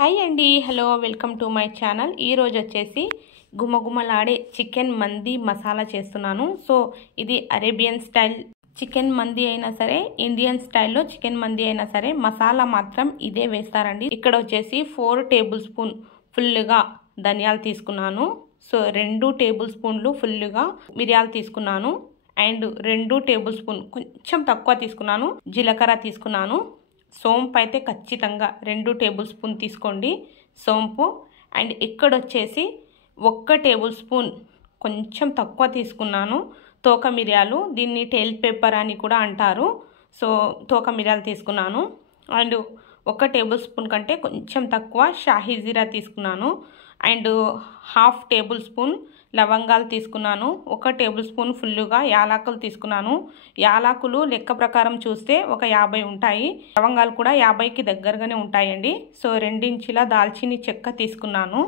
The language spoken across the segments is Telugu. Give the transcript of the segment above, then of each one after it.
హాయ్ అండి, hello, welcome to my channel. ఈరోజు వచ్చేసి గుమగుమలాడే చికెన్ మంది మసాలా చేస్తున్నాను. సో ఇది అరేబియన్ స్టైల్ చికెన్ మంది అయినా సరే, ఇండియన్ స్టైల్లో చికెన్ మంది అయినా సరే మసాలా మాత్రం ఇదే వేస్తారండి. ఇక్కడ వచ్చేసి 4 టేబుల్ స్పూన్ ఫుల్గా ధనియాలు తీసుకున్నాను. సో 2 టేబుల్ స్పూన్లు ఫుల్గా మిరియాలు తీసుకున్నాను. అండ్ 2 టేబుల్ స్పూన్ కొంచెం తక్కువ తీసుకున్నాను జీలకర్ర తీసుకున్నాను. సోంపు అయితే ఖచ్చితంగా 2 టేబుల్ స్పూన్ తీసుకోండి సోంపు. అండ్ ఇక్కడ వచ్చేసి 1 టేబుల్ స్పూన్ కొంచెం తక్కువ తీసుకున్నాను తోక మిరియాలు. దీన్ని టెయిల్ పెప్పర్ అని కూడా అంటారు. సో తోక మిరియాలు తీసుకున్నాను. అండ్ 1 టేబుల్ స్పూన్ కంటే కొంచెం తక్కువ షాహీ జీరా తీసుకున్నాను. అండ్ 1/2 టేబుల్ స్పూన్ లవంగాలు తీసుకున్నాను. 1 టేబుల్ స్పూన్ ఫుల్లుగా యాలకులు తీసుకున్నాను. యాలకులు లెక్క ప్రకారం చూస్తే ఒక 50 ఉంటాయి. లవంగాలు కూడా 50కి దగ్గరగానే ఉంటాయండి. సో 2 ఇంచుల దాల్చిని చెక్క తీసుకున్నాను.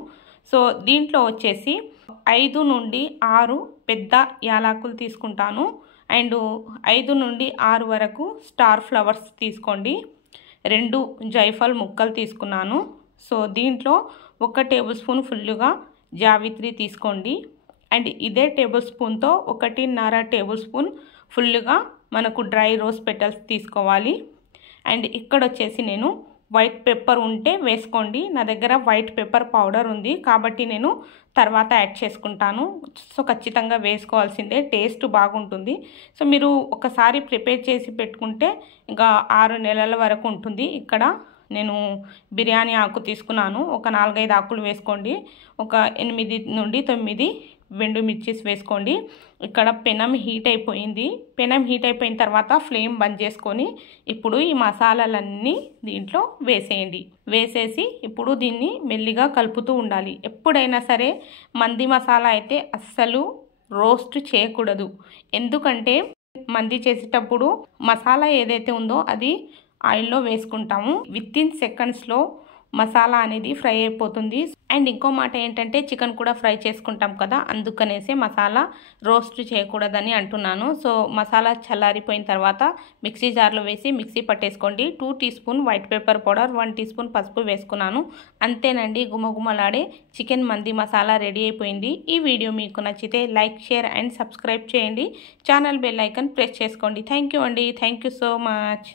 సో దీంట్లో వచ్చేసి 5 నుండి 6 పెద్ద యాలకులు తీసుకుంటాను. అండ్ 5 నుండి 6 వరకు స్టార్ ఫ్లవర్స్ తీసుకోండి. 2 జైఫల్ ముక్కలు తీసుకున్నాను. సో దీంట్లో 1 టేబుల్ స్పూన్ ఫుల్లుగా జావిత్రి తీసుకోండి. అండ్ ఇదే టేబుల్ స్పూన్తో 1.5 టేబుల్ స్పూన్ ఫుల్లుగా మనకు డ్రై రోజ్ పెటల్స్ తీసుకోవాలి. అండ్ ఇక్కడ వచ్చేసి నేను వైట్ పెప్పర్ ఉంటే వేసుకోండి. నా దగ్గర వైట్ పెప్పర్ పౌడర్ ఉంది కాబట్టి నేను తర్వాత యాడ్ చేసుకుంటాను. సో ఖచ్చితంగా వేసుకోవాల్సిందే, టేస్ట్ బాగుంటుంది. సో మీరు ఒకసారి ప్రిపేర్ చేసి పెట్టుకుంటే ఇంకా 6 నెలల వరకు ఉంటుంది. ఇక్కడ నేను బిర్యానీ ఆకు తీసుకున్నాను. ఒక 4-5 ఆకులు వేసుకోండి. ఒక 8 నుండి 9 వెండు మిర్చిస్ వేసుకోండి. ఇక్కడ పెనం హీట్ అయిపోయింది. పెనం హీట్ అయిపోయిన తర్వాత ఫ్లేమ్ బంద్ చేసుకొని ఇప్పుడు ఈ మసాలాలన్నీ దీంట్లో వేసేయండి. వేసేసి ఇప్పుడు దీన్ని మెల్లిగా కలుపుతూ ఉండాలి. ఎప్పుడైనా సరే మంది మసాలా అయితే అస్సలు రోస్ట్ చేయకూడదు. ఎందుకంటే మంది చేసేటప్పుడు మసాలా ఏదైతే ఉందో అది ఆయిల్లో వేసుకుంటాము. వితిన్ సెకండ్స్లో మసాలా అనేది ఫ్రై అయిపోతుంది. అండ్ ఇంకో మాట ఏంటంటే చికెన్ కూడా ఫ్రై చేసుకుంటాం కదా, అందుకనేసి మసాలా రోస్ట్ చేయకూడదని అంటున్నాను. సో మసాలా చల్లారిపోయిన తర్వాత మిక్సీ జార్లో వేసి మిక్సీ పట్టేసుకోండి. 2 teaspoon white pepper powder, 1 teaspoon పసుపు వేసుకున్నాను. అంతేనండి, గుమగుమలాడే చికెన్ మంది మసాలా రెడీ అయిపోయింది. ఈ వీడియో మీకు నచ్చితే లైక్, షేర్ అండ్ సబ్స్క్రైబ్ చేయండి. ఛానల్ బెల్ ఐకాన్ ప్రెస్ చేసుకోండి. థ్యాంక్ యూ అండి, థ్యాంక్ యూ సో మచ్.